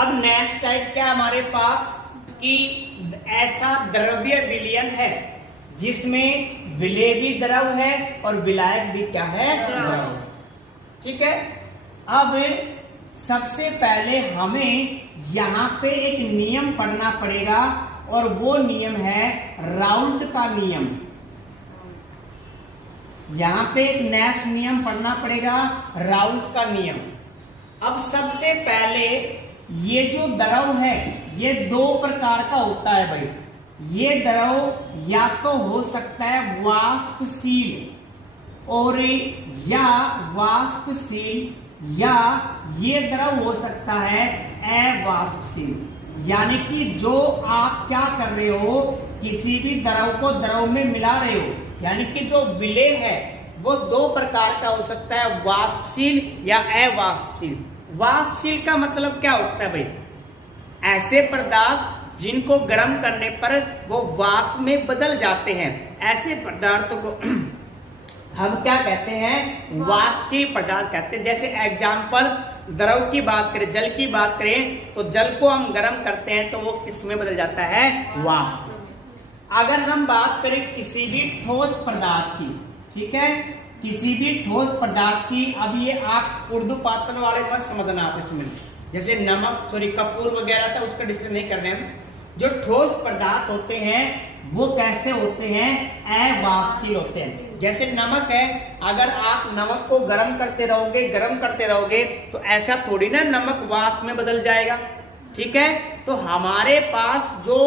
अब next type क्या हमारे पास कि ऐसा द्रव्य विलयन है जिसमें विलेय भी द्रव है और विलायक भी क्या है, द्रव। ठीक है। अब सबसे पहले हमें यहाँ पे एक नियम पढ़ना पड़ेगा और वो नियम है राउल्ट का नियम। यहाँ पे एक नेक्स्ट नियम पढ़ना पड़ेगा, राउल्ट का नियम। अब सबसे पहले ये जो द्रव है ये दो प्रकार का होता है भाई। ये द्रव या तो हो सकता है वाष्पशील और या वाष्पशील, या ये द्रव हो सकता है अवाष्पशील। यानी कि जो आप क्या कर रहे हो, किसी भी द्रव को द्रव में मिला रहे हो, यानी कि जो विलेय है वो दो प्रकार का हो सकता है, वाष्पशील या अवाष्पशील। वाष्पशील का मतलब क्या होता है भाई, ऐसे पदार्थ जिनको गर्म करने पर वो वाष्प में बदल जाते हैं, ऐसे पदार्थों को हम क्या कहते हैं, वाष्पशील पदार्थ कहते हैं। जैसे एग्जाम्पल द्रव की बात करें, जल की बात करें, तो जल को हम गर्म करते हैं तो वो किस में बदल जाता है, वाष्प। अगर हम बात करें किसी भी ठोस पदार्थ की, ठीक है, किसी भी ठोस पदार्थ की, अब ये आप उर्दू पातन वाले मत समझना आप इसमें, जैसे नमक, सॉरी कपूर वगैरह था, उसका डिस्कस नहीं कर रहे हैं। जो ठोस पदार्थ होते हैं वो कैसे होते हैं, अवाष्पशील होते हैं। जैसे नमक है, अगर आप नमक को गर्म करते रहोगे तो ऐसा थोड़ी ना नमक वाष्प में बदल जाएगा। ठीक है, तो हमारे पास जो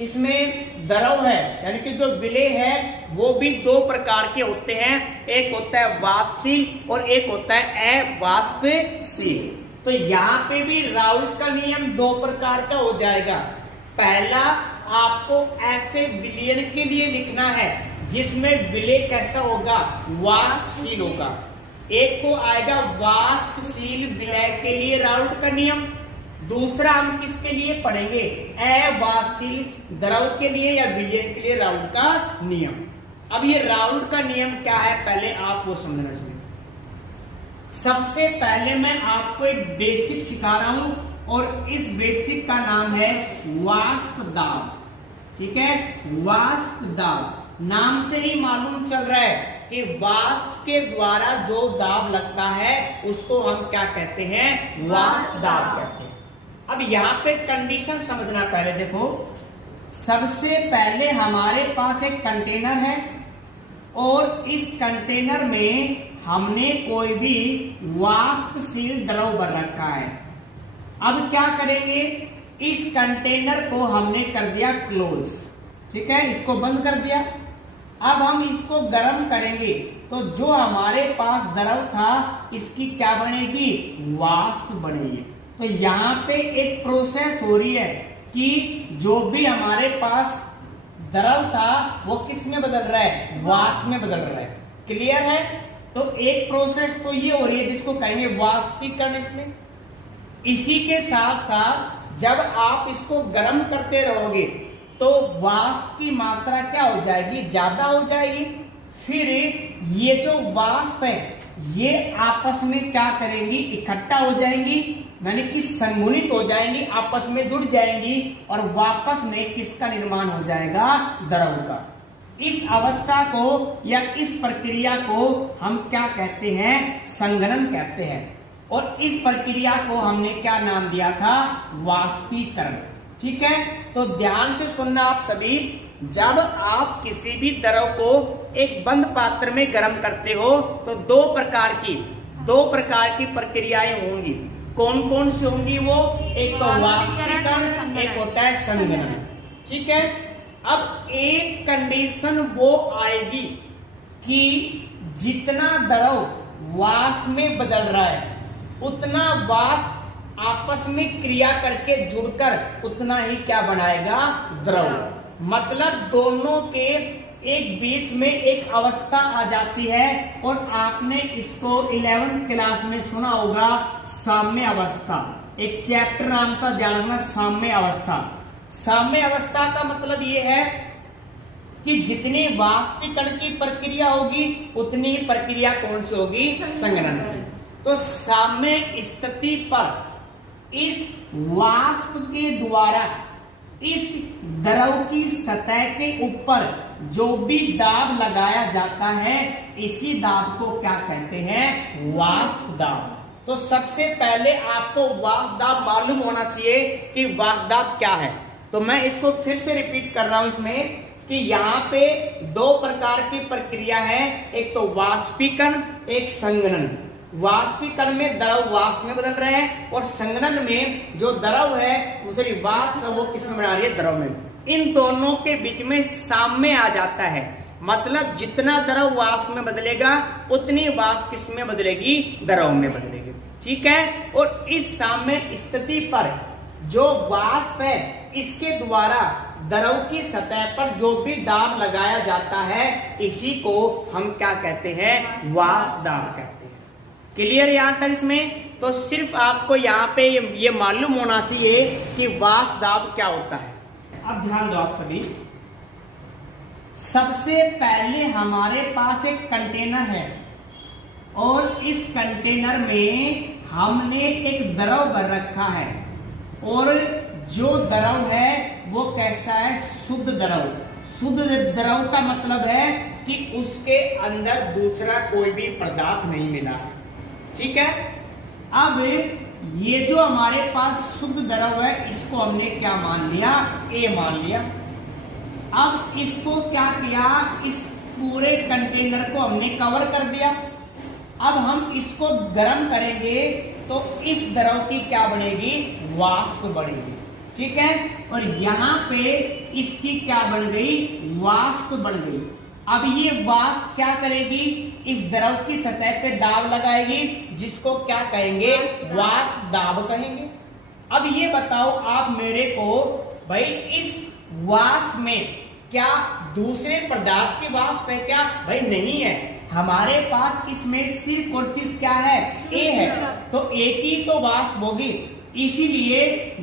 इसमें द्रव है यानी कि जो विलेय है वो भी दो प्रकार के होते हैं, एक होता है वाष्पशील और एक होता है अवाष्पशील। तो यहाँ पे भी राउल्ट का नियम दो प्रकार का हो जाएगा। पहला आपको ऐसे विलयन के लिए लिखना है जिसमें विलेय कैसा होगा, वाष्पशील होगा। एक तो आएगा वाष्पशील विलेय के लिए राउल्ट का नियम, दूसरा हम किसके लिए पढ़ेंगे, अवाष्पशील द्रव के लिए या विलयन के लिए राउल्ट का नियम। अब ये राउल्ट का नियम क्या है पहले आप वो समझना चाहिए। सबसे पहले मैं आपको एक बेसिक सिखा रहा हूं और इस बेसिक का नाम है वाष्प दाब। ठीक है, वाष्प दाब नाम से ही मालूम चल रहा है कि वाष्प के द्वारा जो दाब लगता है उसको हम क्या कहते हैं, वाष्प दाब कहते हैं। अब यहाँ पे कंडीशन समझना पहले देखो। सबसे पहले हमारे पास एक कंटेनर है और इस कंटेनर में हमने कोई भी वाष्पशील द्रव भर रखा है। अब क्या करेंगे, इस कंटेनर को हमने कर दिया क्लोज, ठीक है, इसको बंद कर दिया। अब हम इसको गर्म करेंगे तो जो हमारे पास द्रव था इसकी क्या बनेगी, वाष्प बनेगी। तो यहाँ पे एक प्रोसेस हो रही है कि जो भी हमारे पास द्रव था वो किस में बदल रहा है, वाष्प में बदल रहा है। क्लियर है। तो एक प्रोसेस तो ये हो रही है जिसको कहेंगे वाष्पीकरण। इसमें इसी के साथ साथ जब आप इसको गर्म करते रहोगे तो वाष्प की मात्रा क्या हो जाएगी, ज्यादा हो जाएगी। फिर ये जो वाष्प है ये आपस में क्या करेंगी, इकट्ठा हो जाएंगी, यानी कि संघनित हो जाएंगी, आपस में जुड़ जाएंगी और वापस में किसका निर्माण हो जाएगा, द्रव का। इस अवस्था को या इस प्रक्रिया को हम क्या कहते हैं, संघनन कहते हैं। और इस प्रक्रिया को हमने क्या नाम दिया था, वाष्पीकरण। ठीक है, तो ध्यान से सुनना आप सभी। जब आप किसी भी द्रव को एक बंद पात्र में गर्म करते हो तो दो प्रकार की प्रक्रियाएं होंगी। कौन कौन सी होंगी वो, एक तो वाष्पीकरण, एक होता है संघनन। ठीक है, अब एक कंडीशन वो आएगी कि जितना द्रव वाष्प में बदल रहा है उतना वाष्प आपस में क्रिया करके जुड़कर उतना ही क्या बनाएगा, द्रव। मतलब दोनों के एक बीच में एक अवस्था आ जाती है और आपने इसको 11th क्लास में सुना होगा, साम्य अवस्था। एक चैप्टर नाम था, ध्यान रखना, साम्य अवस्था। साम्य अवस्था का मतलब ये है कि जितनी वाष्पीकरण की प्रक्रिया होगी उतनी ही प्रक्रिया कौन सी होगी, संघनन की। तो साम्य स्थिति पर इस वाष्प के द्वारा इस द्रव की सतह के ऊपर जो भी दाब लगाया जाता है, इसी दाब को क्या कहते हैं? वाष्प दाब। तो सबसे पहले आपको वाष्प दाब मालूम होना चाहिए कि वाष्प दाब क्या है। तो मैं इसको फिर से रिपीट कर रहा हूं इसमें कि यहाँ पे दो प्रकार की प्रक्रिया है, एक तो वाष्पीकरण, एक संघनन। वाष्पीकरण में द्रव वाष्प में बदल रहे हैं और संघनन में जो द्रव है दूसरी वाष्प वो किस में बना रही है? द्रव में। इन दोनों के बीच में साम्य आ जाता है, मतलब जितना द्रव वाष्प में बदलेगा उतनी वाष्प किस में बदलेगी? द्रव में बदलेगी। ठीक है। और इस साम्य स्थिति पर जो वाष्प है इसके द्वारा द्रव की सतह पर जो भी दाब लगाया जाता है, इसी को हम क्या कहते हैं? वाष्प दाब कहते हैं। क्लियर यहां तक इसमें? तो सिर्फ आपको यहाँ पे ये मालूम होना चाहिए कि वाष्प दाब क्या होता है। अब ध्यान दो आप सभी, सबसे पहले हमारे पास एक कंटेनर है और इस कंटेनर में हमने एक द्रव भर रखा है और जो द्रव है वो कैसा है? शुद्ध द्रव। शुद्ध द्रव का मतलब है कि उसके अंदर दूसरा कोई भी पदार्थ नहीं मिला है। ठीक है। अब ये जो हमारे पास शुद्ध द्रव है इसको हमने क्या मान लिया? A मान लिया। अब इसको क्या किया? इस पूरे कंटेनर को हमने कवर कर दिया। अब हम इसको गर्म करेंगे तो इस द्रव की क्या बनेगी? वाष्प बनेगी। ठीक है। और यहाँ पे इसकी क्या बन गई? वाष्प बन गई। अब ये वाष्प क्या करेगी? इस द्रव की सतह पे दाब लगाएगी, जिसको क्या कहेंगे? वाष्प दाब कहेंगे। अब ये बताओ आप मेरे को, भाई इस वाष्प में क्या दूसरे पदार्थ के वाष्प है क्या? भाई नहीं है, हमारे पास इसमें सिर्फ और सिर्फ क्या है? A है। तो एक ही तो वाष्प होगी, इसीलिए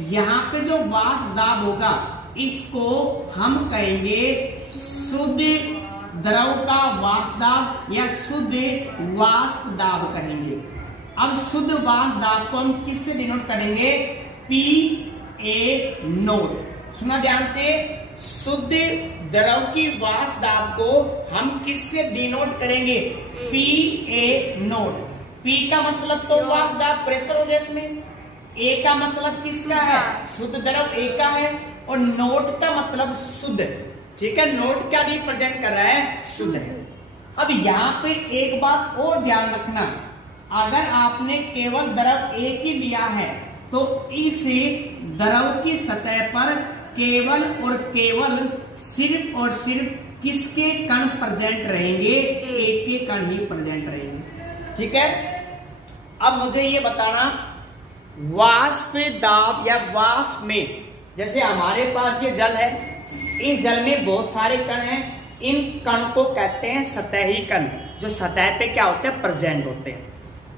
यहाँ पे जो वाष्प दाब होगा इसको हम कहेंगे शुद्ध द्रव का वाष्प दाब या शुद्ध वाष्प दाब कहेंगे। अब शुद्ध वाष्प दाब को हम किससे डिनोट करेंगे? PA note. सुना ध्यान से, शुद्ध द्रव की वाष्प दाब को हम किससे डिनोट करेंगे? PA note. P का मतलब तो वाष्प दाब, प्रेशर हो गया इसमें। A का मतलब किसका है? शुद्ध द्रव A का है। और नोट का मतलब शुद्ध। ठीक है। नोट क्या रिप्रेजेंट कर रहा है? शुद्ध है। अब यहाँ पे एक बात और ध्यान रखना, अगर आपने केवल द्रव एक ही लिया है तो इस द्रव की सतह पर केवल और केवल सिर्फ और सिर्फ किसके कण प्रेजेंट रहेंगे? एक के कण ही प्रेजेंट रहेंगे। ठीक है। अब मुझे ये बताना, वाष्प दाब या वाष्प में जैसे हमारे पास ये जल है, इस जल में बहुत सारे कण हैं, इन कण को कहते हैं सतही कण, जो सतह पे क्या होते हैं? प्रेजेंट होते हैं।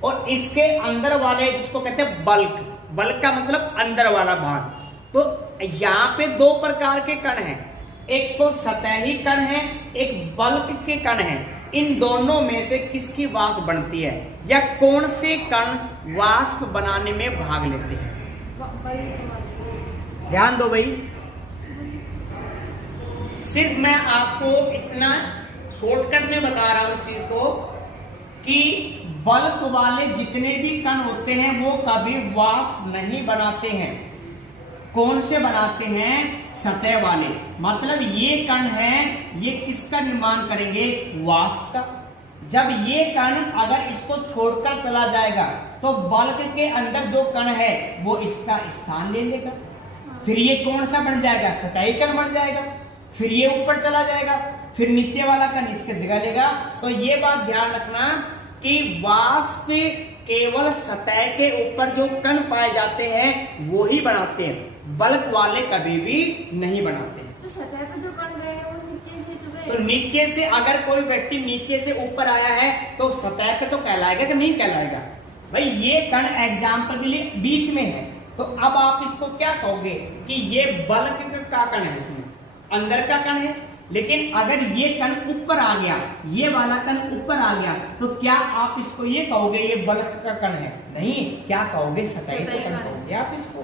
और इसके अंदर वाले जिसको कहते हैं बल्क। बल्क का मतलब अंदर वाला भाग। तो यहाँ पे दो प्रकार के कण हैं, एक तो सतही कण है, एक बल्क के कण है। इन दोनों में से किसकी वाष्प बनती है या कौन से कण वाष्प बनाने में भाग लेते हैं? ध्यान दो भाई, सिर्फ मैं आपको इतना शॉर्टकट में बता रहा हूं इस चीज को कि बल्क वाले जितने भी कण होते हैं वो कभी वाष्प नहीं बनाते हैं। कौन से बनाते हैं? सतह वाले। मतलब ये कण है, ये किसका निर्माण करेंगे? वाष्प का। जब ये कण अगर इसको छोड़कर चला जाएगा तो बल्क के अंदर जो कण है वो इसका स्थान ले लेगा। फिर ये कौन सा बन जाएगा? सतही कण बन जाएगा। फिर ये ऊपर चला जाएगा, फिर नीचे वाला कण इसकी जगह लेगा। तो ये बात ध्यान रखना कि वाष्प केवल सतह के ऊपर जो कण पाए जाते हैं वो ही बनाते हैं, बल्क वाले कभी भी नहीं बनाते हैं। तो सतह पर जो कण गए वो नीचे से तो नीचे से अगर कोई व्यक्ति नीचे से ऊपर आया है तो सतह पे तो कहलाएगा कि नहीं कहलाएगा? भाई ये कण एग्जाम्पल के लिए बीच में है, तो अब आप इसको क्या कहोगे कि ये बल्क का कण है, इसमें अंदर का कण है। लेकिन अगर ये कण ऊपर आ गया, ये वाला कण ऊपर आ गया, तो क्या आप इसको ये कहोगे ये बल्क का कण है? नहीं, क्या कहोगे? सतही का कण कहोगे आप इसको।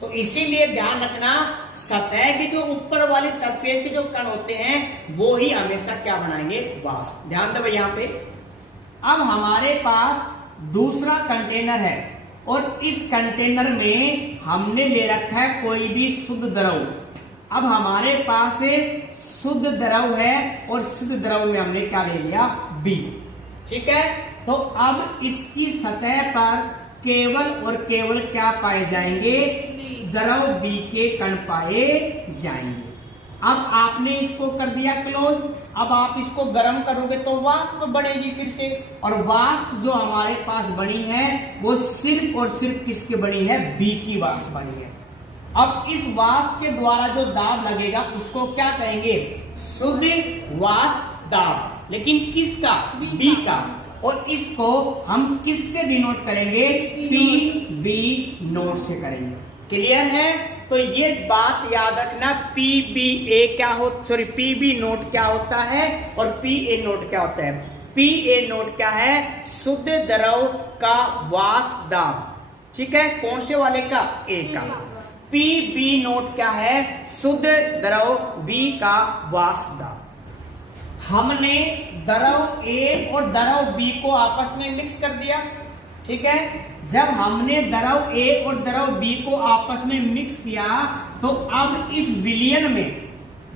तो इसीलिए ध्यान रखना, सतह की जो ऊपर वाली सरफेस के जो कण होते हैं वो ही हमेशा क्या बनाएंगे? वाष्प। ध्यान दो यहाँ पे। अब हमारे पास दूसरा कंटेनर है और इस कंटेनर में हमने ले रखा है कोई भी शुद्ध द्रव। अब हमारे पास शुद्ध द्रव है और शुद्ध द्रव में हमने क्या ले लिया? बी। ठीक है, तो अब इसकी सतह पर केवल और केवल क्या पाए जाएंगे? द्रव बी के कण पाए जाएंगे। अब आपने इसको कर दिया क्लोज। अब आप इसको गर्म करोगे तो वाष्प बनेगी फिर से, और वाष्प जो हमारे पास बनी है वो सिर्फ और सिर्फ किसकी बनी है? बी की वाष्प बनी है। अब इस वाष्प के द्वारा जो दाब लगेगा उसको क्या कहेंगे? शुद्ध वाष्प दाब। लेकिन किसका? बी का। और इसको हम किससे डिनोट करेंगे? पी बी नोट से करेंगे। क्लियर है? तो ये बात याद रखना, पीबीए क्या हो, सॉरी पीबी नोट क्या होता है और पीए नोट क्या होता है। पीए नोट क्या है? शुद्ध द्रव का वाष्प दाब। ठीक है, कौन से वाले का? ए का। पीबी नोट क्या है? शुद्ध द्रव बी का वाष्प दाब। हमने द्रव ए और द्रव बी को आपस में मिक्स कर दिया। ठीक है, जब हमने द्रव ए और द्रव बी को आपस में मिक्स किया तो अब इस विलयन में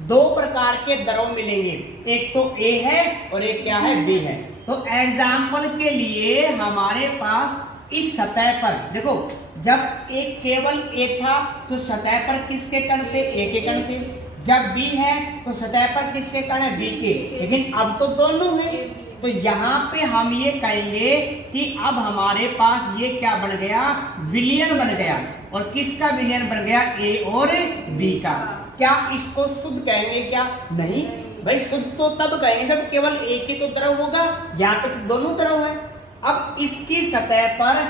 दो प्रकार के द्रव मिलेंगे, एक तो ए है और एक क्या है? बी है। तो एग्जाम्पल के लिए हमारे पास इस सतह पर देखो, जब एक केवल ए था तो सतह पर किसके कण थे? ए के कण थे। जब बी है तो सतह पर किसके कण है? बी के। लेकिन अब तो दोनों है, तो यहाँ पे हम ये कहेंगे कि अब हमारे पास ये क्या बन गया? विलयन बन गया। और किसका विलयन बन गया? ए और बी का। क्या इसको शुद्ध कहेंगे क्या? नहीं भाई, शुद्ध तो तब कहेंगे जब केवल एक ही तो द्रव होगा। यहाँ पे तो दोनों द्रव है। अब इसकी सतह पर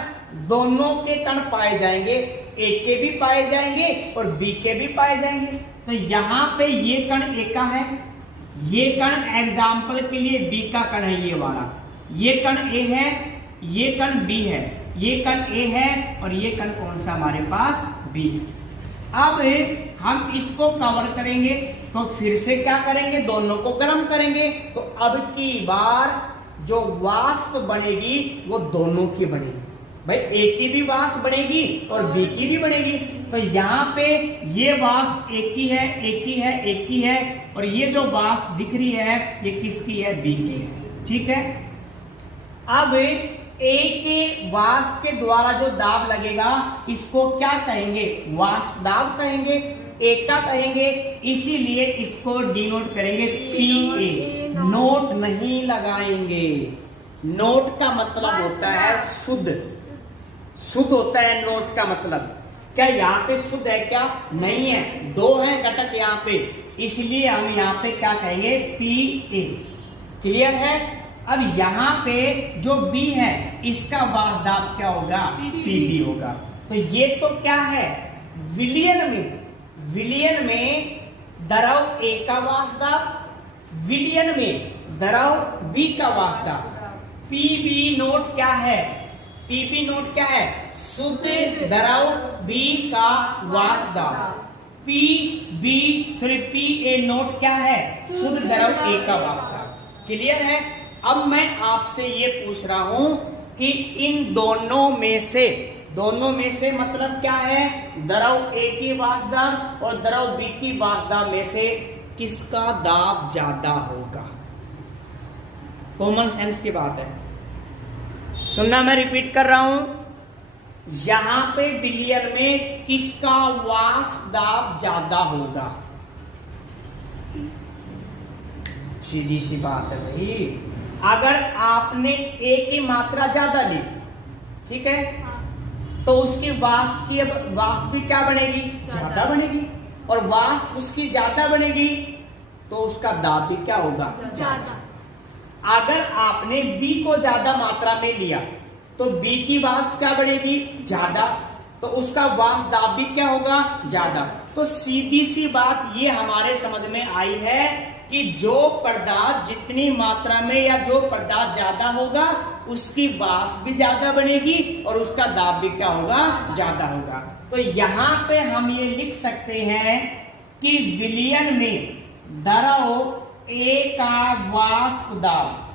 दोनों के कण पाए जाएंगे, ए के भी पाए जाएंगे और बी के भी पाए जाएंगे। तो यहाँ पे ये कण ए का है, ये कण एग्जाम्पल के लिए बी का कण है, ये वाला। ये कण ए है, ये कण बी है, ये कण ए है और ये कण कौन सा हमारे पास? बी है। अब हम इसको कवर करेंगे तो फिर से क्या करेंगे? दोनों को गर्म करेंगे। तो अब की बार जो वाष्प बनेगी वो दोनों की बनेगी। भाई ए की भी वाष्प बनेगी और बी की भी बनेगी। तो यहाँ पे ये वाष्प एक की है, एक की है, एक की है, और ये जो वाष्प दिख रही है ये किसकी है? बी की है। ठीक है, अब ए के वाष्प के द्वारा जो दाब लगेगा इसको क्या कहेंगे? वाष्प दाब कहेंगे, ए का कहेंगे। इसीलिए इसको डिनोट करेंगे पीए। नोट नहीं लगाएंगे। नोट का मतलब होता है शुद्ध, शुद्ध होता है नोट का मतलब। क्या यहाँ पे शुद्ध है क्या? नहीं है, दो है घटक यहाँ पे, इसलिए हम यहाँ पे क्या कहेंगे? P A. क्लियर है? अब यहाँ पे जो बी है इसका वाष्प दाब क्या होगा? पीबी होगा। तो ये तो क्या है? विलयन में, विलयन में द्रव ए का वाष्प दाब, विलयन में द्रव बी का वाष्प दाब। पीबी नोट क्या है? पीबी नोट क्या है? शुद्ध द्रव बी का वाष्प दाब। पी ए नोट क्या है? शुद्ध द्रव ए का वाष्प दाब। क्लियर है? अब मैं आपसे ये पूछ रहा हूं कि इन दोनों में से मतलब क्या है? द्रव ए की वाष्प दाब और द्रव बी की वाष्प दाब में से किसका दाब ज्यादा होगा? कॉमन सेंस की बात है, सुनना। मैं रिपीट कर रहा हूं, यहां पे विलयन में किसका वाष्प दाब ज्यादा होगा? सीधी सी बात है भाई। अगर आपने ए की मात्रा ज्यादा ली, ठीक है, तो उसकी वाष्प भी क्या बनेगी? ज्यादा बनेगी। और वाष्प उसकी ज्यादा बनेगी तो उसका दाब भी क्या होगा? ज्यादा। अगर आपने बी को ज्यादा मात्रा में लिया तो बी की वाष्प क्या बढ़ेगी? ज्यादा, तो उसका वाष्प दाब भी क्या होगा? ज्यादा। तो सीधी सी बात ये हमारे समझ में आई है कि जो पदार्थ जितनी मात्रा में या जो पदार्थ ज्यादा होगा उसकी वाष्प भी ज्यादा बनेगी और उसका दाब भी क्या होगा, ज्यादा होगा। तो यहाँ पे हम ये लिख सकते हैं कि विलयन में द्रव ए का वाष्प दाब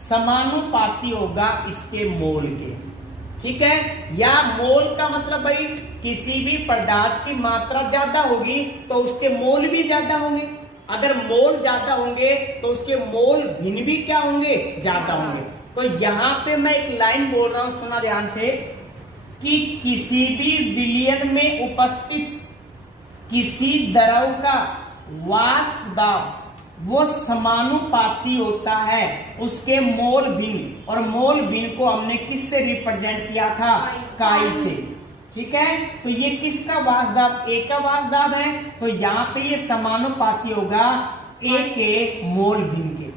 समानुपाती होगा इसके मोल के, ठीक है। या मोल का मतलब भाई किसी भी पदार्थ की मात्रा ज्यादा होगी तो उसके मोल भी ज्यादा होंगे। अगर मोल ज्यादा होंगे तो उसके मोल भिन्न भी क्या होंगे, ज्यादा होंगे। तो यहां पे मैं एक लाइन बोल रहा हूं, सुना ध्यान से, कि किसी भी विलयन में उपस्थित किसी द्रव का वाष्प दाब वो समानुपाती होता है उसके मोल भिन्न, और मोल भिन्न को हमने किससे रिप्रेजेंट किया था, काई से, ठीक है। तो ये किसका वाष्प दाब, ए का वाष्प दाब है, तो यहाँ पे ये समानुपाती होगा ए के मोल भिन्न के।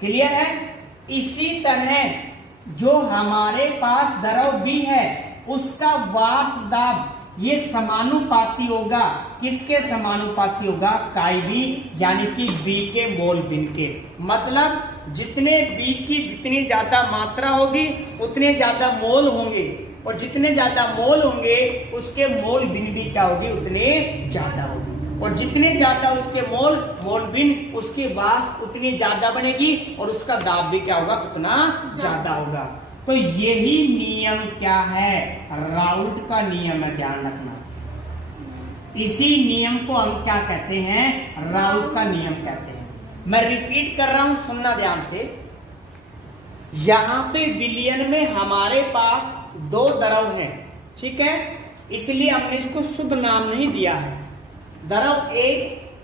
क्लियर है। इसी तरह जो हमारे पास द्रव बी है उसका वाष्प दाब ये समानुपाती होगा, किसके समानुपाती होगा, काई बी, यानी कि बी के मोल भिन्न के। मतलब जितने बी की जितनी ज्यादा मात्रा होगी उतने ज्यादा मोल होंगे, और जितने ज्यादा मोल होंगे उसके मोल भिन्न भी क्या होगी, उतने ज्यादा होगी। और जितने ज्यादा उसके मोल भिन्न उसकी वाष्प उतनी ज्यादा बनेगी और उसका दाब भी क्या होगा, उतना ज्यादा होगा। तो यही नियम क्या है, राउल्ट का नियम है, ध्यान रखना। इसी नियम को हम क्या कहते हैं, राउल्ट का नियम कहते हैं। मैं रिपीट कर रहा हूं, सुनना ध्यान से। यहां पे विलयन में हमारे पास दो द्रव हैं, ठीक है, इसलिए हमने इसको शुद्ध नाम नहीं दिया है। द्रव ए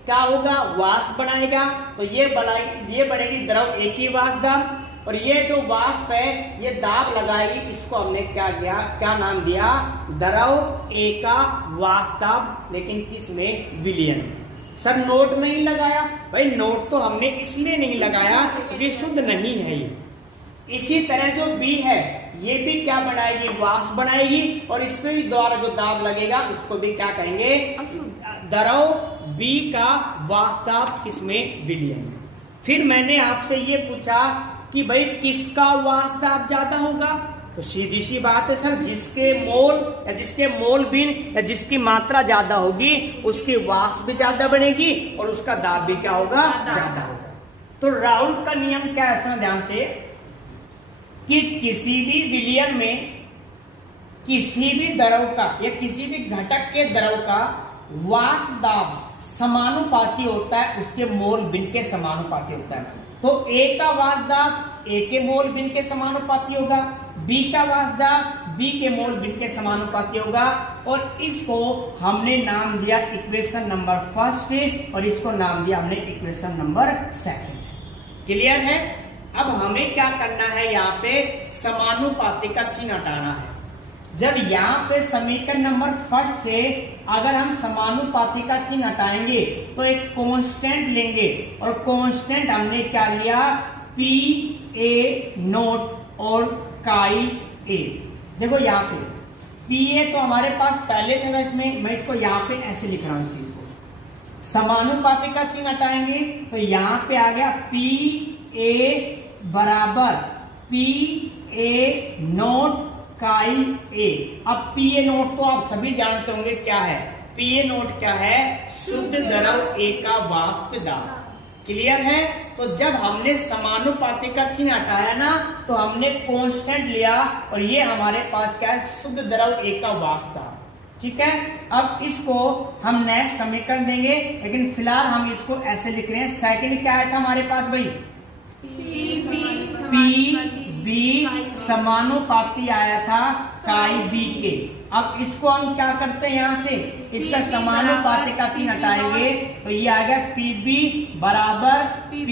क्या होगा, वाष्प बनाएगा, तो ये बनेगी द्रव ए की वाष्प दाब, और ये जो वाष्प है ये दाब लगाएगी, इसको हमने क्या नाम दिया, द्रव ए का वाष्प दाब, लेकिन किसमें, विलयन। सर नोट नहीं लगाया, भाई नोट तो हमने इसलिए नहीं लगाया क्योंकि शुद्ध नहीं है ये। इसी तरह जो बी है ये भी क्या बनाएगी, वाष्प बनाएगी, और इसमें भी द्वारा जो दाब लगेगा उसको भी क्या कहेंगे, द्रव बी का वाष्प दाब, किसमें, विलयन। फिर मैंने आपसे ये पूछा कि भाई किसका वाष्प दाब ज्यादा होगा, तो सीधी सी बात है सर, जिसके मोल या जिसके मोल भिन्न या जिसकी मात्रा ज्यादा होगी उसकी वाष्प भी ज्यादा बनेगी और उसका दाब भी क्या होगा, ज्यादा होगा। तो राउल्ट का नियम क्या है, ध्यान से, कि किसी भी विलयन में किसी भी द्रव का या किसी भी घटक के द्रव का वाष्प दाब समानुपाती होता है उसके मोल भिन्न के समानुपाती होता है। तो ए का वाष्प दाब ए के मोल भिन्न के समानुपाती होगा, बी का वाष्प दाब बी के मोल भिन्न के समानुपाती होगा, और इसको हमने नाम दिया इक्वेशन नंबर फर्स्ट और इसको नाम दिया हमने इक्वेशन नंबर सेकंड। क्लियर है। अब हमें क्या करना है, यहाँ पे समानुपाती का चिन्ह हटाना है। जब यहाँ पे समीकरण नंबर फर्स्ट से अगर हम समानुपाती का चिन्ह हटाएंगे तो एक कांस्टेंट लेंगे, और कांस्टेंट हमने क्या लिया, पी ए नोट और काई ए। देखो यहाँ पे पी ए तो हमारे पास पहले थे, इसमें मैं इसको यहाँ पे ऐसे लिख रहा हूँ, इस चीज को समानुपाती का चिन्ह हटाएंगे तो यहाँ पे आ गया पी ए बराबर पी ए नोट काई ए। अब पी ए नोट तो आप सभी जानते होंगे क्या है, पी ए नोट क्या है, शुद्ध द्रव ए का वाष्प दाब। क्लियर है। तो जब हमने समानुपाती का चिन्ह हटाया ना तो हमने कांस्टेंट लिया, और ये हमारे पास क्या है, शुद्ध द्रव ए का वाष्प दाब। ठीक है। अब इसको हम नेक्स्ट समीकरण देंगे, लेकिन फिलहाल हम इसको ऐसे लिख रहे हैं। सेकंड क्या आया था हमारे पास भाई, पी बी समानुपाती आया था काई बी के। अब इसको हम क्या करते हैं, यहाँ से इसका समानुपाती का चिन्ह हटाएंगे तो ये आ गया पी बी बराबर P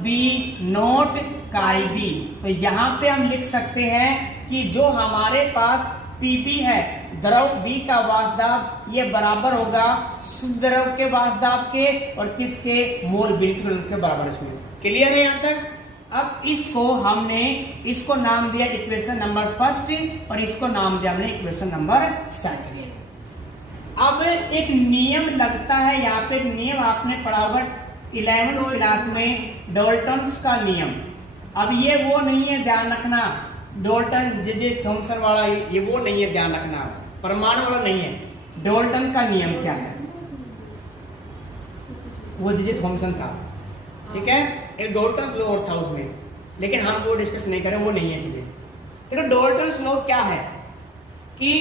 B note chi B. तो यहाँ पे हम लिख सकते हैं कि जो हमारे पास पी बी है द्रव बी का वाष्प दाब, ये बराबर होगा शुद्ध द्रव के वाष्प दाब के और किसके, मोल भिन्न के बराबर। इसमें क्लियर है यहाँ तक। अब इसको नाम दिया इक्वेशन नंबर फर्स्ट और इसको नाम दिया हमने इक्वेशन नंबर सेकंड। अब एक नियम लगता है, यहाँ पे नियम आपने पढ़ा होगा 11वीं क्लास में डाल्टन्स का नियम। अब ये वो नहीं है, ध्यान रखना, डाल्टन जे थॉमसन वाला ये वो नहीं है, ध्यान रखना, परमाणु वाला नहीं है। डाल्टन का नियम क्या है, वो जे थॉमसन था, ठीक है, एक डाल्टन्स लॉ और था उसमें, लेकिन हम वो डिस्कस नहीं करें, वो नहीं है चीजें। तो डाल्टन्स लॉ क्या है कि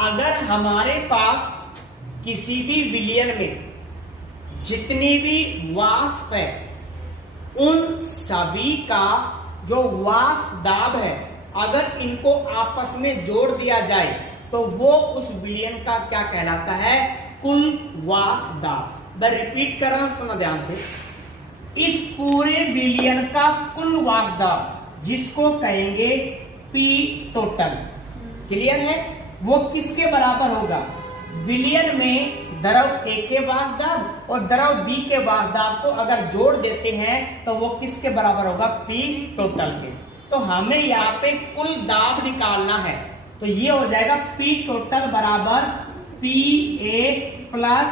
अगर हमारे पास किसी भी विलयन में जितनी भी वाष्प है, उन सभी का जो वाष्प दाब है, अगर इनको आपस में जोड़ दिया जाए तो वो उस विलयन का क्या कहलाता है, कुल वाष्प दाब। मैं रिपीट कर रहा हूं, सुना ध्यान से, इस पूरे विलयन का कुल वाष्प दाब जिसको कहेंगे पी टोटल, क्लियर है, वो किसके बराबर होगा, विलयन में द्रव ए के वाष्प दाब और द्रव बी के वाष्प दाब को अगर जोड़ देते हैं तो वो किसके बराबर होगा, पी टोटल के। तो हमें यहाँ पे कुल दाब निकालना है, तो ये हो जाएगा पी टोटल बराबर P A plus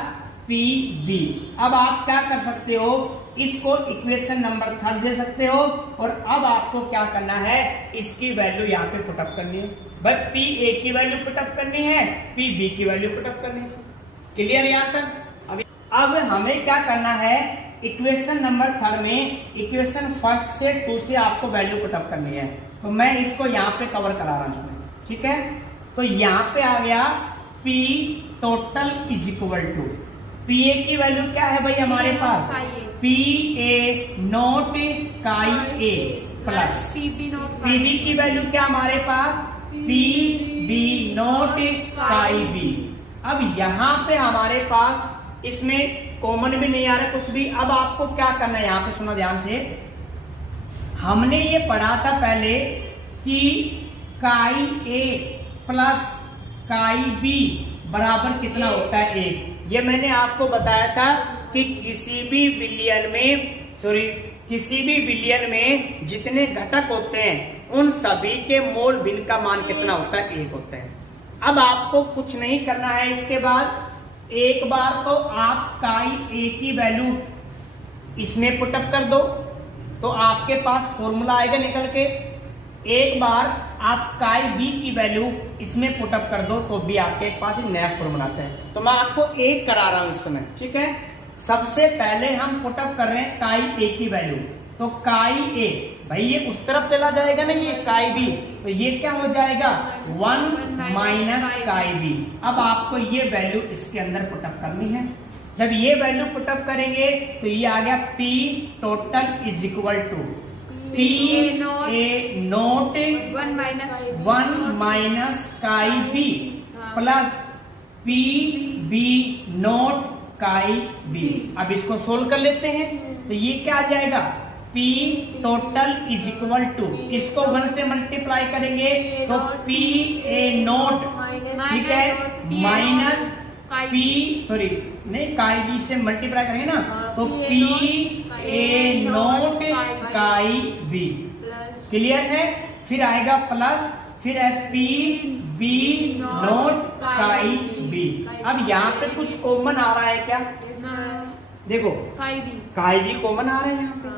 P B. अब आप क्या कर सकते हो, इसको इक्वेशन नंबर 3 दे सकते हो, और अब आपको क्या करना है, इसकी वैल्यू यहाँ पे पुटअप करनी है। भाई पी ए की वैल्यू पुटअप करनी है, पी बी की वैल्यू पुटअप करनी है। क्लियर यहाँ तक। अब हमें क्या करना है, इक्वेशन नंबर 3 में इक्वेशन 1 से 2 से आपको वैल्यू पुटअप करनी है। तो मैं इसको यहाँ पे कवर करा रहा हूँ, ठीक है। तो यहाँ पे आ गया P total is equal to, P A की वैल्यू क्या है भाई हमारे पास, P A nought chi A plus P B की वैल्यू क्या हमारे पास, P B note chi B. अब यहाँ पे हमारे पास इसमें कॉमन भी नहीं आ रहा कुछ भी। अब आपको क्या करना है, यहाँ पे सुनो ध्यान से, हमने ये पढ़ा था पहले कि काई ए प्लस काई बी बराबर कितना होता है, 1। ये मैंने आपको बताया था कि किसी भी विलयन में जितने घटक होते हैं उन सभी के मोल भिन्न का मान कितना होता है, 1 होता है। अब आपको कुछ नहीं करना है, इसके बाद एक बार तो आप काई ए की वैल्यू इसमें पुटअप कर दो तो आपके पास फॉर्मूला आएगा निकल के। एक बार आप काई बी की वैल्यू इसमें पुटअप कर दो तो भी आपके पास एक नया फॉर्मूला आता है। तो मैं आपको एक करा रहा हूं इस समय, ठीक है। सबसे पहले हम पुटअप कर रहे हैं काई ए की वैल्यू, तो काई ए भाई ये उस तरफ चला जाएगा ना, ये काई बी, तो ये क्या हो जाएगा 1 माइनस काई बी। अब आपको ये वैल्यू इसके अंदर पुटअप करनी है। जब ये वैल्यू पुटअप करेंगे तो ये आ गया P total is equal to P A naught 1 minus chi B plus P B note chi B. अब इसको सोल्व कर लेते हैं, तो ये क्या आ जाएगा, P total is equal to, इसको 1 से मल्टीप्लाई करेंगे तो P A नोट, ठीक है, माइनस P नहीं काई बी से मल्टीप्लाई करेंगे ना, तो P A note chi B. Clear है। फिर आएगा प्लस, फिर है P B note chi B. अब यहाँ पे कुछ कॉमन आ रहा है क्या, देखो काई बी कॉमन आ रहे हैं, यहाँ पे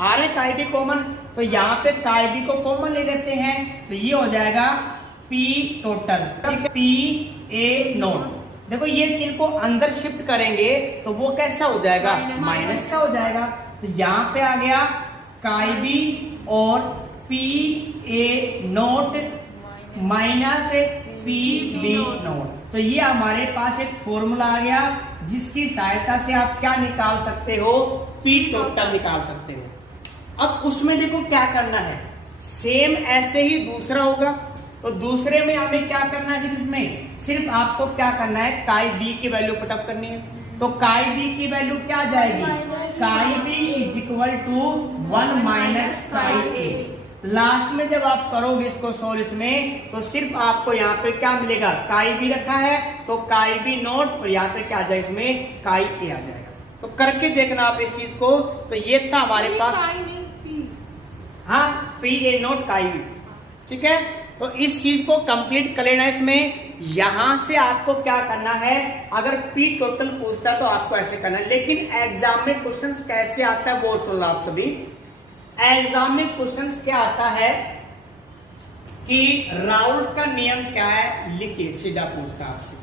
आ रहे काई बी कॉमन, तो यहाँ पे काई बी को कॉमन ले लेते हैं, तो ये हो जाएगा P टोटल, ठीक है, P A नोट। देखो ये चिन्ह को अंदर शिफ्ट करेंगे तो वो कैसा हो जाएगा, माइनस का हो जाएगा। तो यहाँ पे आ गया काई बी और P A note minus P B note. तो ये हमारे पास एक फॉर्मूला आ गया जिसकी सहायता से आप क्या निकाल सकते हो, P टोटल निकाल सकते हो। अब उसमें देखो क्या करना है, सेम ऐसे ही दूसरा होगा, तो दूसरे में हमें क्या करना है, सिर्फ आपको क्या करना है, काई बी की वैल्यू पुटअप करनी है। तो काई बी की वैल्यू क्या आ जाएगी, chi B is equal to 1 minus chi A. Last में जब आप करोगे इसको सोल्व इसमें, तो सिर्फ आपको यहाँ पे क्या मिलेगा, काई बी रखा है तो काई बी नोट, और यहाँ पे क्या आ जाए, इसमें काई ए आ जाएगा। तो करके देखना आप इस चीज को। तो ये था हमारे पास, हाँ P A note chi B, ठीक है। तो इस चीज को कंप्लीट कर लेना इसमें। यहां से आपको क्या करना है, अगर पी टोटल पूछता है तो आपको ऐसे करना है, लेकिन एग्जाम में क्वेश्चंस कैसे आता है वो सुन लो आप सभी। एग्जाम में क्वेश्चंस क्या आता है कि राउल्ट का नियम क्या है, लिखिए, सीधा पूछता है आपसे,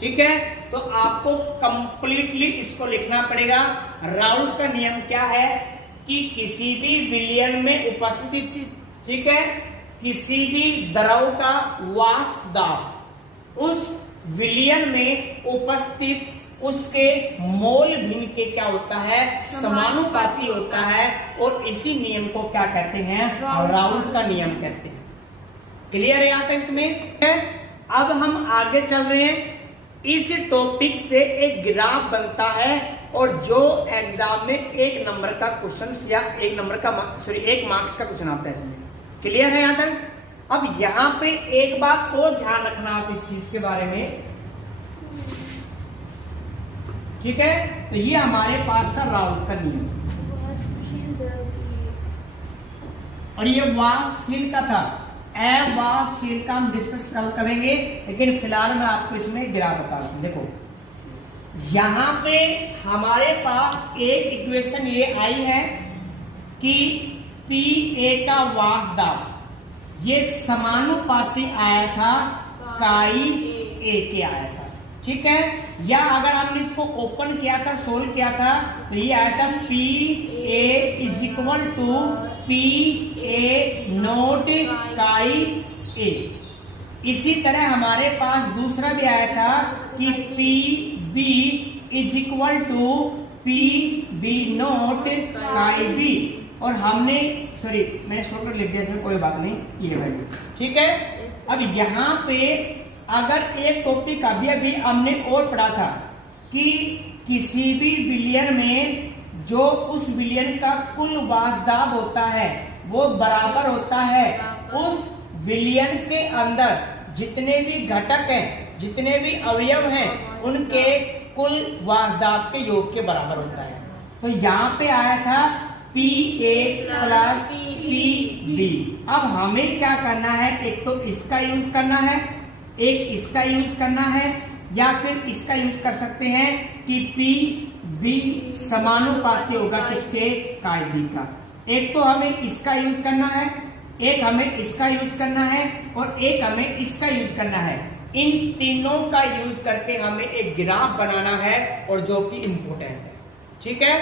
ठीक है। तो आपको कंप्लीटली इसको लिखना पड़ेगा। राउल्ट का नियम क्या है कि किसी भी विलयन में उपस्थित, ठीक है, किसी भी द्रव का वाष्प दाब उस विलयन में उपस्थित उसके मोल भिन्न के क्या होता है, समानुपाती होता है, और इसी नियम को क्या कहते हैं, राउल्ट का नियम कहते हैं। क्लियर है यहाँ तक इसमें? अब हम आगे चल रहे हैं। इस टॉपिक से एक ग्राफ बनता है और जो एग्जाम में 1 नंबर का क्वेश्चन या 1 नंबर का एक मार्क्स का क्वेश्चन आता है इसमें। क्लियर है यहाँ तक? अब यहाँ पे एक बात और ध्यान रखना आप इस चीज के बारे में, ठीक है। तो ये हमारे पास था राउल्ट का नियम और ये वाष्पशील का था। अवाष्पशील का हम डिस्कस कल करेंगे, लेकिन फिलहाल मैं आपको इसमें ग्राफ बता रहा हूं। देखो यहां पे हमारे पास एक इक्वेशन ये आई है कि पी ए का वाष्प दाब ये समानुपाती आया था काई ए के आया था, ठीक है। या अगर हमने इसको ओपन किया था, सोल्व किया था, तो ये आया था P A is equal to P A nought chi A. इसी तरह हमारे पास दूसरा भी आया था कि P B is equal to P B note chi B, और हमने मैंने शॉर्टकट लिख दिया इसमें, कोई बात नहीं, ये वैल्यू, ठीक है। अब यहाँ पे अगर एक टॉपिक अभी अभी हमने और पढ़ा था कि किसी भी विलयन में जो उस विलयन का कुल वाष्प दाब होता है वो बराबर होता है उस विलयन के अंदर जितने भी घटक हैं, जितने भी अवयव हैं, उनके कुल वाष्प दाब के योग के बराबर होता है। तो यहाँ पे आया था P A plus P B. अब हमें क्या करना है, एक तो इसका यूज करना है, एक इसका यूज करना है, या फिर इसका यूज कर सकते हैं कि पी बी समानुपाती होगा किसके, काई बी का। एक तो हमें इसका यूज करना है, एक हमें इसका यूज करना है, और एक हमें इसका यूज करना है। इन तीनों का यूज करके हमें एक ग्राफ बनाना है और जो कि इंपोर्टेंट है, ठीक है।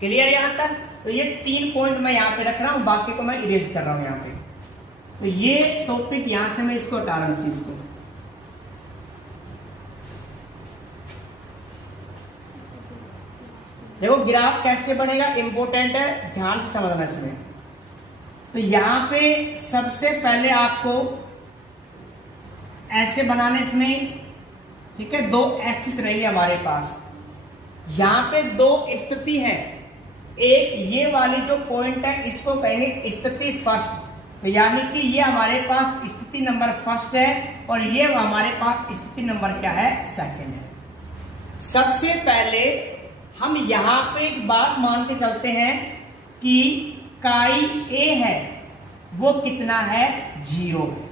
क्लियर यहां तक? तो ये 3 पॉइंट मैं यहाँ पे रख रहा हूं, बाकी को मैं इरेज कर रहा हूं यहाँ पे। तो ये टॉपिक यहां से मैं इसको हटा रहा हूं, चीज को। देखो ग्राफ कैसे बनेगा, इंपॉर्टेंट है, ध्यान से समझना इसमें। तो यहां पे सबसे पहले आपको ऐसे बनाने इसमें, ठीक है, 2 एक्सिस रहेंगे हमारे पास। यहां पे 2 स्थिति है, एक ये वाली जो पॉइंट है इसको कहेंगे स्थिति फर्स्ट, तो यानी कि ये हमारे पास स्थिति नंबर फर्स्ट है और ये हमारे पास स्थिति नंबर क्या है, सेकंड है। सबसे पहले हम यहां पे एक बात मान के चलते हैं कि काई ए है वो कितना है, 0 है,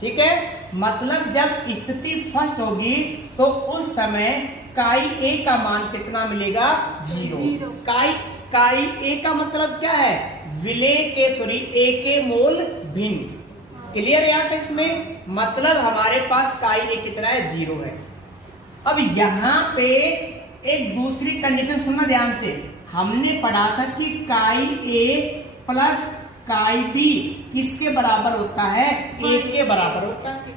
ठीक है। मतलब जब स्थिति फर्स्ट होगी तो उस समय काई ए का मान कितना मिलेगा, 0। काई ए का मतलब क्या है, ए के मोल भिन्न। क्लियर यहाँ तक इसमें? मतलब हमारे पास काई ए कितना है, 0 है। अब यहाँ पे एक दूसरी कंडीशन सुनना ध्यान से, हमने पढ़ा था कि काई ए प्लस काई बी किसके बराबर होता है, 1 के बराबर होता है।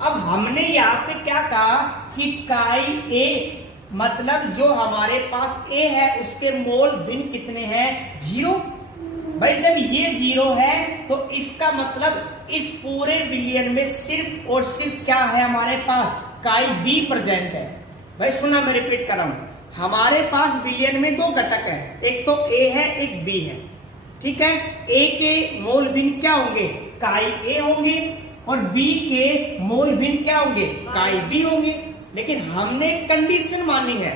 अब हमने यहाँ पे क्या कहा कि काई ए मतलब जो हमारे पास ए है उसके मोल भिन्न कितने हैं, 0। भाई जब ये 0 है तो इसका मतलब इस पूरे विलयन में सिर्फ और सिर्फ क्या है, हमारे पास काई बी प्रेजेंट है। भाई सुना, मैं रिपीट कर रहा हूं, हमारे पास विलयन में 2 घटक है, एक तो ए है, एक बी है, ठीक है। ए के मोल भिन्न क्या होंगे, काई ए होंगे, और बी के मोल भिन्न क्या होंगे, काई बी होंगे। लेकिन हमने कंडीशन मानी है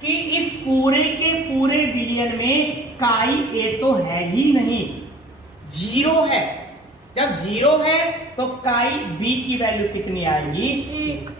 कि इस पूरे के पूरे विलयन में काई ए तो है ही नहीं, 0 है। जब 0 है तो काई बी की वैल्यू कितनी आएगी? 1।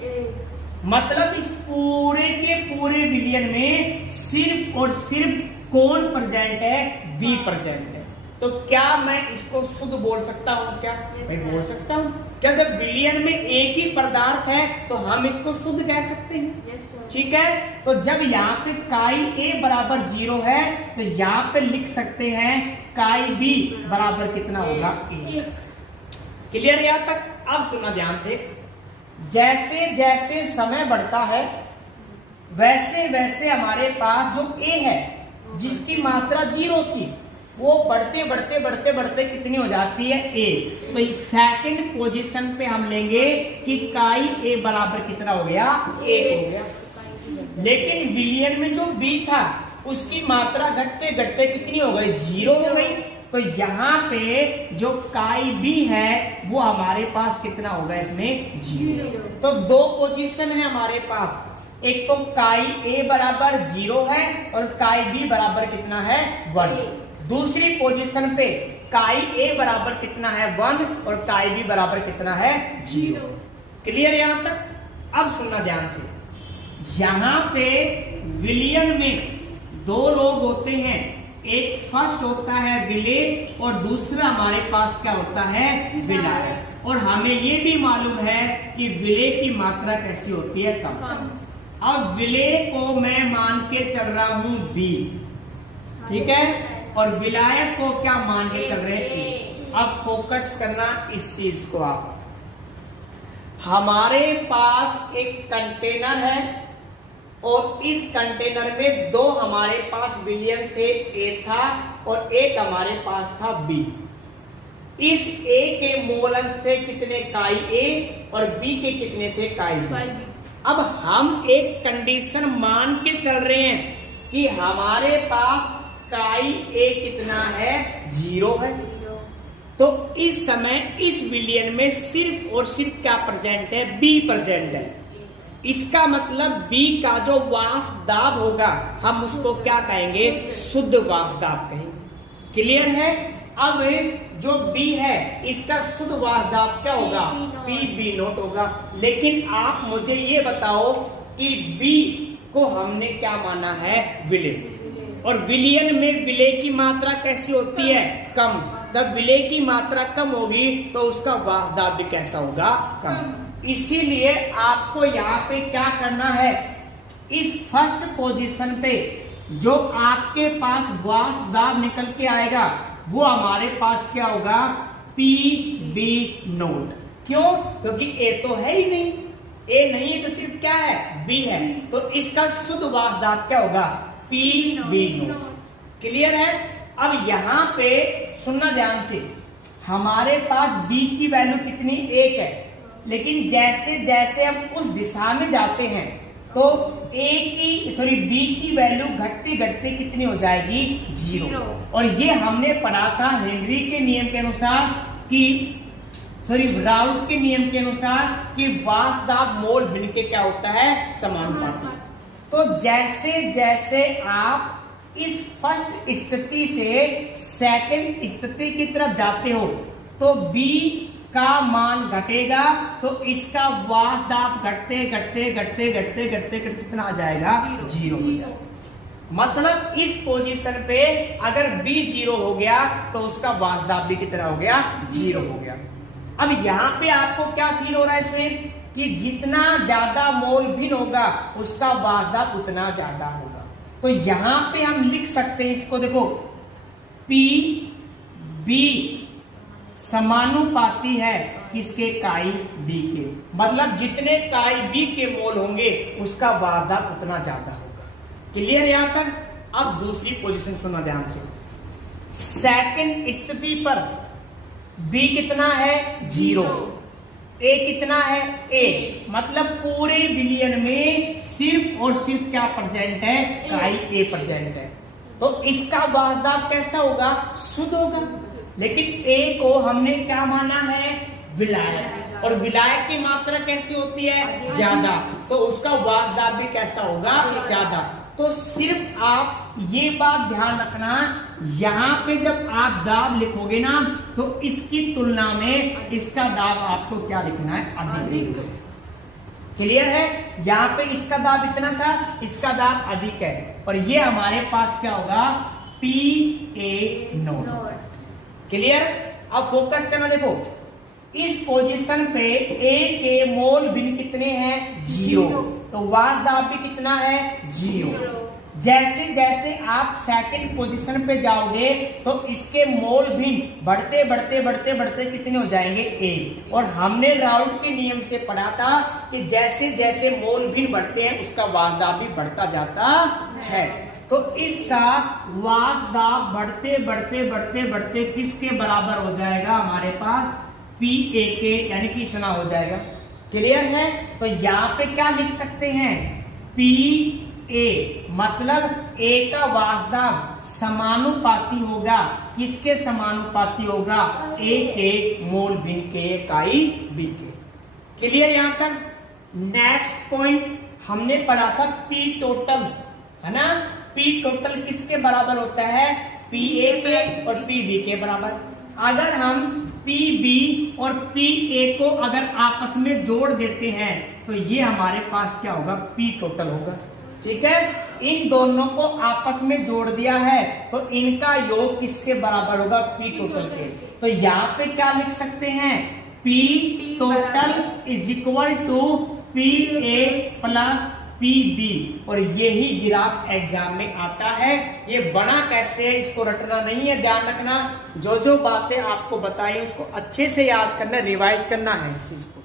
मतलब इस पूरे के पूरे विलियन में सिर्फ और सिर्फ कौन प्रेजेंट है? बी प्रेजेंट है। तो क्या मैं इसको शुद्ध बोल सकता हूँ? क्या मैं बोल सकता हूँ? क्या जब विलियन में एक ही पदार्थ है तो हम इसको शुद्ध कह सकते हैं? ठीक है, तो जब यहाँ पे काई ए बराबर 0 है तो यहाँ पे लिख सकते हैं काई बी बराबर कितना होगा? 1। क्लियर है यहाँ तक? अब सुनना ध्यान से, जैसे जैसे समय बढ़ता है वैसे वैसे हमारे पास जो ए है जिसकी मात्रा 0 थी वो बढ़ते बढ़ते बढ़ते बढ़ते कितनी हो जाती है? ए। तो सेकंड पोजीशन पे हम लेंगे कि काई ए बराबर कितना हो गया? 1 हो गया। लेकिन विलियन में जो बी था उसकी मात्रा घटते घटते कितनी हो गई? 0 हो गई। तो यहाँ पे जो काई बी है वो हमारे पास कितना होगा? इसमें 0। तो दो पोजीशन है हमारे पास, एक तो काई ए बराबर 0 है और काई बी बराबर कितना है? 1। दूसरी पोजीशन पे काई ए बराबर कितना है? 1 और काई बी बराबर कितना है? 0। क्लियर यहाँ तक? अब सुनना ध्यान से, यहाँ पे विलियन में दो लोग होते हैं, एक फर्स्ट होता है विलेय और दूसरा हमारे पास क्या होता है? विलाय। और हमें ये भी मालूम है कि विलेय की मात्रा कैसी होती है? कम। अब विलेय को मैं मान के चल रहा हूं बी, ठीक है, और विलायक को क्या मान के चल रहे हैं? ए। अब फोकस करना इस चीज को। आप हमारे पास एक कंटेनर है और इस कंटेनर में दो हमारे पास विलियन थे, ए था और एक हमारे पास था बी। इस ए के मोल अंश थे कितने? काई ए, और बी के कितने थे? काई बी। अब हम एक कंडीशन मान के चल रहे हैं कि हमारे पास काई ए कितना है? 0 है। तो इस समय इस विलियन में सिर्फ और सिर्फ क्या प्रेजेंट है? बी प्रेजेंट है। इसका मतलब बी का जो वाष्प दाब होगा हम उसको क्या कहेंगे? शुद्ध वाष्प दाब कहेंगे। क्लियर है? अब जो बी है इसका शुद्ध वाष्प दाब क्या होगा? पी बी नोट होगा। लेकिन आप मुझे ये बताओ कि बी को हमने क्या माना है? विलेय। और विलियन में विलेय की मात्रा कैसी होती है? कम। जब विलेय की मात्रा कम होगी तो उसका वाष्प दाब भी कैसा होगा? कम। इसीलिए आपको यहाँ पे क्या करना है? इस फर्स्ट पोजीशन पे जो आपके पास वाष्प दाब निकल के आएगा वो हमारे पास क्या होगा? P B nought. क्यों? क्योंकि ए तो है ही नहीं, ए नहीं है तो सिर्फ क्या है? बी है। तो इसका शुद्ध वाष्प दाब क्या होगा? P B note. क्लियर है? अब यहाँ पे सुनना ध्यान से, हमारे पास बी की वैल्यू कितनी? 1 है। लेकिन जैसे जैसे हम उस दिशा में जाते हैं तो बी की वैल्यू घटते घटते कितनी हो जाएगी? 0। और ये हमने पढ़ा था हेनरी के नियम के अनुसार कि राउट के नियम के अनुसार कि वाष्प दाब मोल भिन्न के क्या होता है? समानुपाती। तो जैसे जैसे आप इस फर्स्ट स्थिति से सेकंड स्थिति की तरफ जाते हो तो बी का मान घटेगा तो इसका वाष्प दाब घटते घटते घटते घटते घटते घटते कितना आ जाएगा? 0 हो जाएगा। मतलब इस पोजीशन पे अगर बी 0 हो गया तो उसका वाष्प दाब भी कितना हो गया? 0 हो गया। अब यहाँ पे आपको क्या फील हो रहा है इसमें कि जितना ज्यादा मोल भिन्न होगा उसका वाष्प दाब उतना ज्यादा होगा। तो यहाँ पे हम लिख सकते हैं इसको, देखो पी बी समानुपाती है किसके? काई बी के। मतलब जितने काई बी के मोल होंगे उसका वाष्प दाब उतना ज्यादा होगा। क्लियर यहाँ तक? अब दूसरी पोजीशन सुनना ध्यान से। सेकंड स्थिति पर बी कितना है? 0। ए कितना है? 1। मतलब पूरे विलियन में सिर्फ और सिर्फ क्या प्रेजेंट है? काई ए प्रेजेंट है। तो इसका वाष्प दाब कैसा होगा? शुद्ध होगा। लेकिन ए को हमने क्या माना है? विलायक। और विलायक की मात्रा कैसी होती है? ज्यादा। तो उसका वाष्प दाब भी कैसा होगा? ज्यादा। तो सिर्फ आप ये बात ध्यान रखना, यहां पे जब आप दाब लिखोगे ना तो इसकी तुलना में इसका दाब आपको क्या लिखना है, अधिक। क्लियर है? यहाँ पे इसका दाब इतना था, इसका दाब अधिक है, और ये हमारे पास क्या होगा, PA0। क्लियर? अब फोकस करना, देखो इस पोजीशन पे A के मोल भिन्न कितने हैं, 0, तो वाष्प दाब भी कितना है, 0। जैसे जैसे आप सेकंड पोजीशन पे जाओगे तो इसके मोल भिन्न बढ़ते बढ़ते बढ़ते बढ़ते कितने हो जाएंगे, A। और हमने राउल्ट के नियम से पढ़ा था कि जैसे जैसे मोल भिन्न बढ़ते हैं उसका वाष्प दाब भी बढ़ता जाता है। तो इसका वाष्प दाब बढ़ते बढ़ते बढ़ते बढ़ते किसके बराबर हो जाएगा, हमारे पास PA के, यानी कि इतना हो जाएगा। क्लियर है? तो यहाँ पे क्या लिख सकते हैं, PA मतलब A का वाष्प दाब समानुपाती होगा, किसके समानुपाती होगा, A के मोल भिन्न के इकाई B के। क्लियर यहाँ तक? नेक्स्ट पॉइंट हमने पढ़ा था P टोटल, है ना। P टोटल किसके बराबर होता है, PA के और PB के बराबर। अगर हम PB और PA को अगर आपस में जोड़ देते हैं तो ये हमारे पास क्या होगा, P टोटल होगा। ठीक है? इन दोनों को आपस में जोड़ दिया है तो इनका योग किसके बराबर होगा, P टोटल के। तो यहाँ पे क्या लिख सकते हैं, P total is equal to PA plus PB, और यही ग्राफ एग्जाम में आता है। ये बना कैसे है इसको रटना नहीं है, ध्यान रखना, जो जो बातें आपको बताई उसको अच्छे से याद करना, रिवाइज करना है इस चीज को।